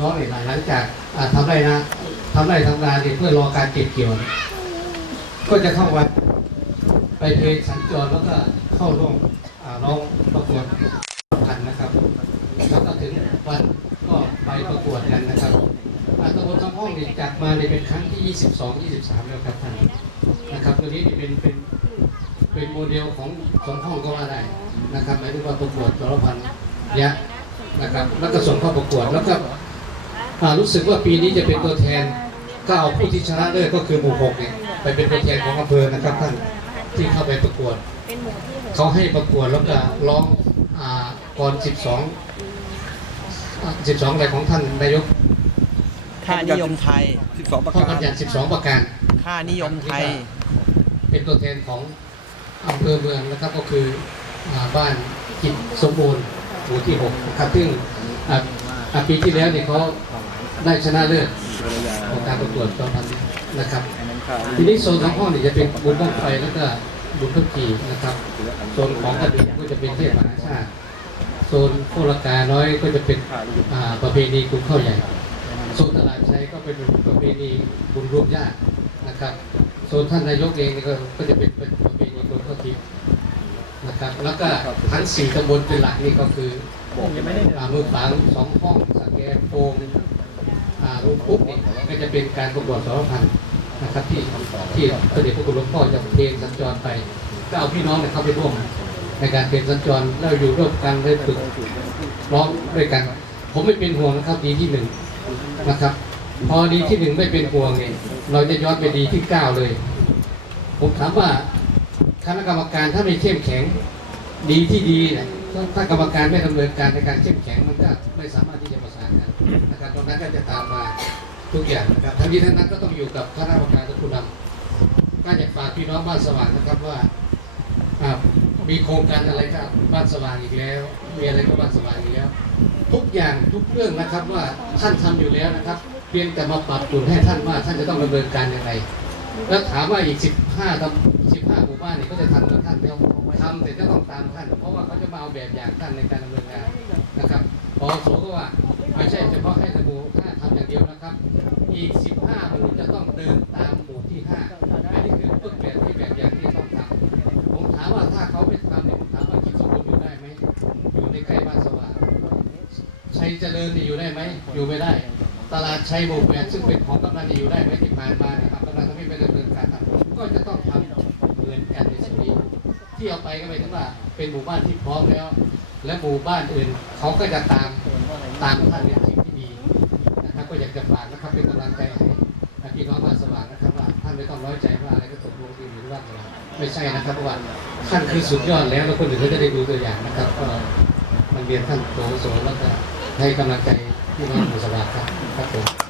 น้องเนี่ยหลังจากอ่าทำไรนะทำไรทำนาเนี่ยเพื่อรอการเก็บเกี่ยว ก็จะเข้าวัดไปเพลสัญจรแล้วก็เข้าร่วมอ่าร้องประกวดพันนะครับ แล้วก็ถึงวันก็ไปประกวดกันนะครับอาตำบลทำห้องเนี่ยจัดมาเนี่ยเป็นครั้งที่ 22 23 แล้วครับท่านนะครับตัวนี้เป็นเป็นเป็นโมเดลของของห้องก็ว่าได้นะครับหมายถึงว่าประกวดสารพันยะนะครับ แล้วก็ส่งเข้าประกวดแล้วก็ รู้สึกว่าปีนี้จะเป็นตัวแทนก็เอาผู้ที่ชนะเลิศก็คือหมู่หกเนี่ยไปเป็นตัวแทนของอำเภอนะครับท่านที่เข้าไปประกวดเป็นหมู่ที่หกเขาให้ประกวดแล้วก็ร้องอ่ากร12อ่า12อะไรของท่านนายกค่านิยมไทย 12 ประข้อการบัญญัติ12 ประการค่านิยมไทย เป็นตัวแทนของอำเภอเมืองนะครับก็คืออ่าบ้านกิจสมบูรณ์หมู่ที่6นะครับซึ่งอ่าอ่าปีที่แล้วเนี่ยเขา ได้ชนะเลิศของการประกวดตอนนั้นนะครับ ทีนี้โซนของห้องเนี่ยจะเป็นบุญบ้างไฟแล้วก็บุญทุกกีนะครับ โซนของกระดิ่งก็จะเป็นเทศมหาชาติ โซนโคลกาน้อยก็จะเป็นอ่าประเพณีกุนข้าวใหญ่ โซนตลาดใช้ก็เป็นประเพณีบุญรวมญาตินะครับ โซนท่านนายกเองนี่ก็ก็จะเป็นเป็นประเพณีบุญข้าวทิพย์นะครับแล้วก็ทั้งสี่ตำบลเป็นหลักนี่ก็คืออ่ามือฝางสองห้องสแกนโปง อารูปปุ๊บนี่ก็จะเป็นการประกวดสารพันนะครับที่ที่เสด็จพระคุณหลวงพ่อจะเพลงสัญจรไป ก็เอาพี่น้องเนี่ยเข้าไปร่วมในการเพลงสัญจรแล้วอยู่ร่วมกันได้ฝึกร้องด้วยกัน ผมไม่เป็นห่วงนะครับดีที่หนึ่งนะครับ พอดีที่หนึ่งไม่เป็นห่วงเนี่ยเราจะย้อนไปดีที่เก้าเลย ผมถามว่าคณะกรรมการถ้าไม่เข้มแข็ง ดีที่ดีเนี่ยถ้ากรรมการไม่ดำเนินการในการเข้มแข็งมันก็ไม่สามารถที่จะประสานกันนะครับตรงนั้นก็จะตามมาทุกอย่างนะครับทั้งนี้ทั้งนั้นก็ต้องอยู่กับคณะกรรมการและผู้นำก็อยากฝากพี่น้องบ้านสว่างนะครับว่าอ่ามีโครงการอะไรก็บ้านสว่างอีกแล้ว มีอะไรก็บ้านสว่างอีกแล้ว ทุกอย่างทุกเรื่องนะครับว่าท่านทำอยู่แล้วนะครับ เพียงแต่มาปรับจูนให้ท่านว่าท่านจะต้องดำเนินการยังไงแล้วถามว่าอีก 15ต15หมู่บ้านเนี่ยก็จะทำเหมือนท่านแล้ว ทำแต่จะต้องตามท่าน เพราะว่าเขาจะมาเอาแบบอย่างท่านในการดำเนินงานนะครับพอโสก็ว่าไม่ใช่เฉพาะให้แต่หมู่5ทำอย่างเดียวนะครับ อีก 15หมู่จะต้องเดินตามหมู่ที่5อันนี้คือต้นแบบที่แบบอย่างที่ต้องทำผมถามว่าถ้าเขาไม่ทำเนี่ยผมถามว่าคิดสมบูรณ์อยู่ได้ไหมอยู่ในใกล้บ้านสว่างชัยเจริญนี่อยู่ได้ไหมอยู่ไม่ได้ ตลาดชัยหมู่แปดซึ่งเป็นของกำนันนี่อยู่ได้ไหมที่ผ่านมานี่ยครับ ที่เอาไปก็หมายถึงว่า เป็นหมู่บ้านที่พร้อมแล้ว และหมู่บ้านอื่นเขาก็จะตามตามท่านในสิ่งที่ดีนะครับก็อยากจะฝากนะครับเป็นกำลังใจให้พี่น้องบ้านสว่างนะครับว่าท่านไม่ต้องน้อยใจว่าอะไรก็ตกลงดีหรือว่าอะไรไม่ใช่นะครับเพราะว่าท่านคือสุดยอดแล้วแล้วคนอื่นก็จะได้ดูตัวอย่างนะครับก็มันเรียนท่านโตโสแล้วก็ให้กำลังใจพี่น้องหมู่สวัสดิ์ครับครับผม